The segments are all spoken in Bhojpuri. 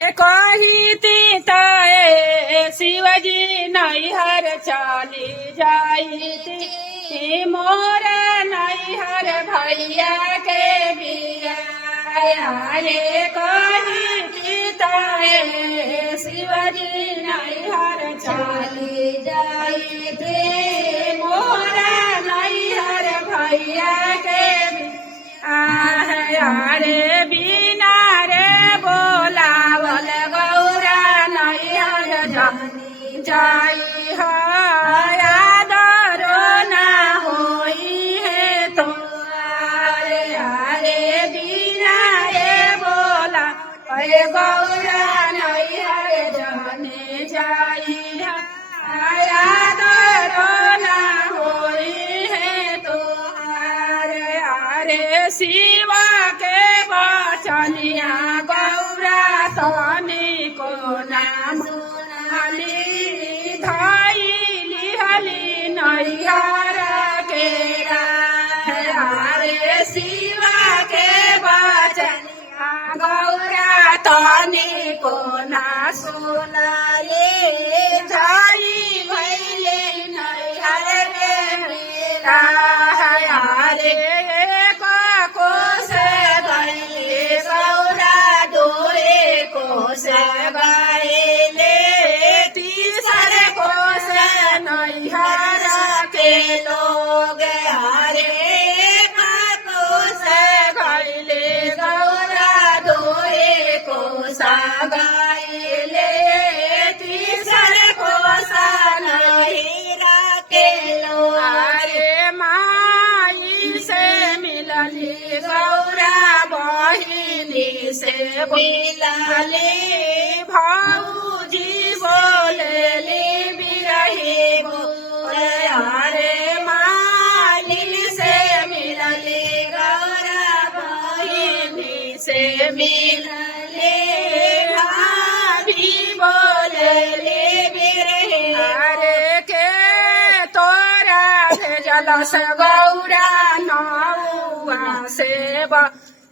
कही तीताए शिवजी नैहर चली जाई थी मोर नैहर भैया के बिया रे कही तीताए शिवजी नैहर चली जाई थी मोर नैहर भैया के बिया रे बिना रे बोलावल गौरा नैहर जानी जाई यादरो ना होई है तो रे बिना रे बोला अरे गौरा नैहर जाने जाई यादरो ना होई है तो अरे शिवा के बचनिया गौरा तनी को नाम हली धाई लिहली नैहर के रे शिवा के बचनिया गौरा तनी को ना सुनले धाई भैले नैहर के रे सगाइले तीसरे को से नैहर के लोग हरे को सगाइले गौरा दोए को सगाइले तीसरे को नैहर के लोग हरे माई से मिलली गौरा बहिनी से मिलली भाऊजी बोलले बिरही बोले हरे मालिन से मिलले गौरा बहिनी से मिलले भाभी बोलले बिरही हरे के तोरा भेजल से गौरा नौआ से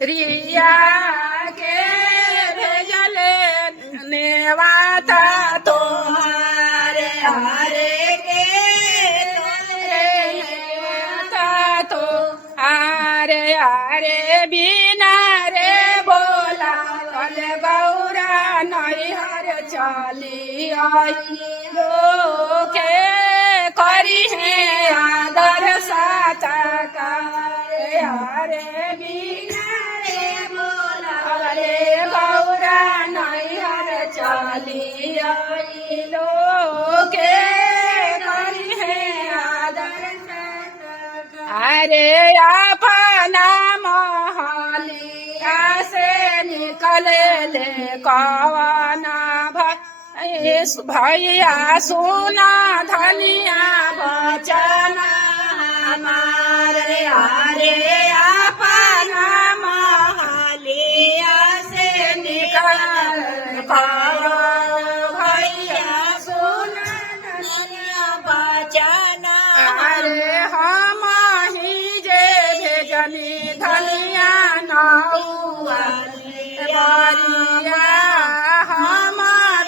रिया के भेजले नेवाता तोहारे हरे के नेवाता तो आरे आरे बिना रे बोला कल गौरा नैहर चली आई लोके करी है आदर साता का हरे बिना गौरा नैहर चली आई लोके करी है आदर अरे अपना महलिया से निकले ले कवना भैया सुना धनिया बचना हमारे हरे अपना महलिया से निकल भैया सुना धनिया बचना अरे हम ही जे भेजनी धनिया नौआ बरिया हम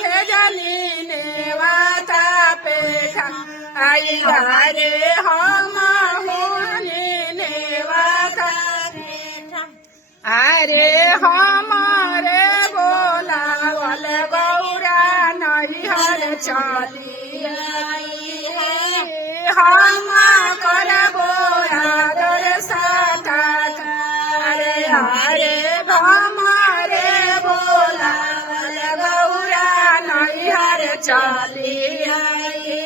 भेजनी नेवाता पेठा आई घरे हम होनी नेवाता अरे हमारे बोलावल गौरा नैहर चली आई हम करबो आदर साता अरे हरे हमारे बोलावल गौरा नैहर चली आई